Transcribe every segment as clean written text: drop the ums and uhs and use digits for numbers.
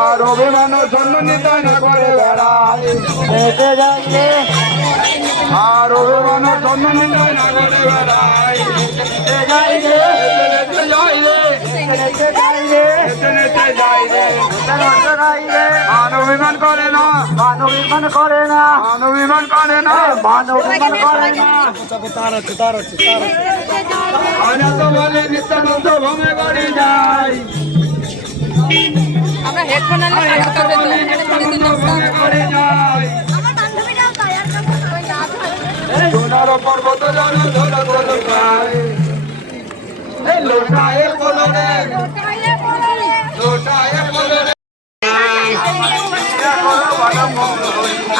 আর অভিমানের জন্য নিদান করে বেড়াই আর অভিমানের জন্য নিদান করে বেড়াই মান অভিমান করে না মান অভিমান করে না মান অভিমান করে না মান অভিমান করে না আনা তো বলে নিত্যানন্দ ভূমে বাড়ি যাই আমরা হেডফোন আনলে কাজ করবে তো ভূমে বাড়ি যাই সোনার পর্বত জন ধরা ধরা পায় এই লোটায়ে বলরে লোটায়ে বলরে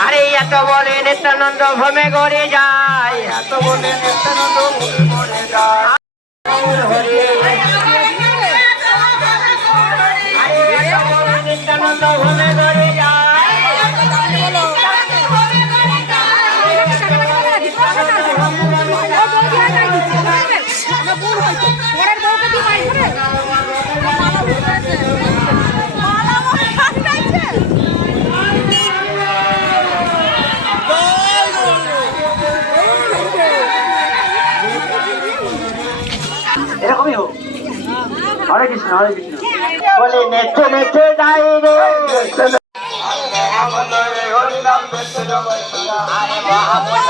আরে এত বলে নিত্যানন্দ ভূমে গড়ে যায় এত বলে নিত্যানন্দ ভূমে গড়ে যায় হরে কৃষ্ণ হরে কৃষ্ণ বলে নেচে নেচে যাই রে হরিনাম বেঁচে যাবে আরে মহাবল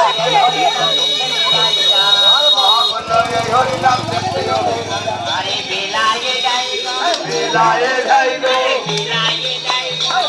হরিনাম বেঁচে যাবে আরে বেলায়ে যাই বেলায়ে যাই গো বেলায়ে যাই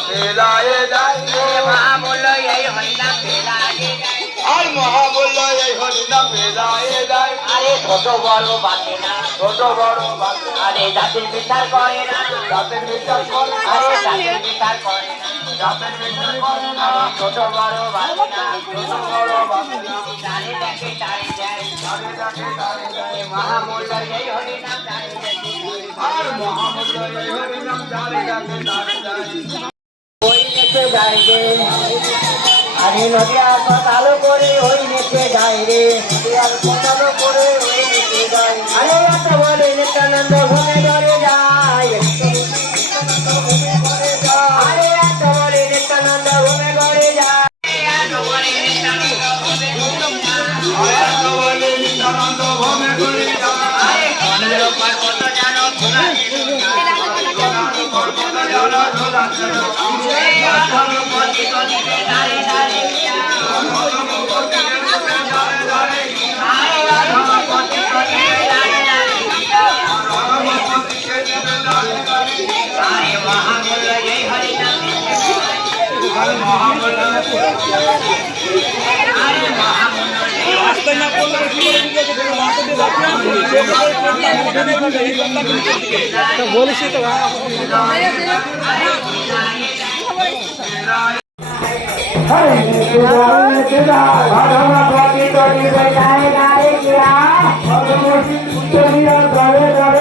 বেলায়ে যাই গো মহাবল এই হরিনাম বেলায়ে যাই আর মহা বলল এই হরিনাম বেলায়ে যাই আরে ছোট বড় বাতে না ছোট বড় বাচ্চা আরে জাতির বিচার করে না জাতের বিচার করে না আরে জাতির বিচার করে না জাতের বিচার করে না আরে ছোট বড় বাতে না ছোট বড় বাচ্চা তারে দেখে তারে যায় তারে ডাকে তারে যায় মহামূল্য এই হরিনাম তারে দেখে আর মহা বলল এই হরিনাম তারে ডাকে তারে যায় ওই নেচে যায় রে আরে নদিয়ার কথালো করে ওই নেচে যায় রে আর কথালো করে ওই নিতে যায় আরে এত বলে নিত্যানন্দ ঘুমে ধরে যায় আরে এত বলে নিত্যানন্দ ঘুমে ঘরে যায় এত বলে নিত্যানন্দ ঘুমে ঘরে যায় আর তো বলে নিত্যানন্দ ভ্রমে করে যায় আরে কোনের পর্বত জানো খোলা পর্বত জলা ঝোলা ঝোলা পতিত দিবে দাঁড়ে দাঁড়ে আরে পতিত দিবে দাঁড়ে দাঁড়ে আরে মহামূল্য এই হরিনাম আরে মহামূল্য বলেছি তো ঘরে ঘরে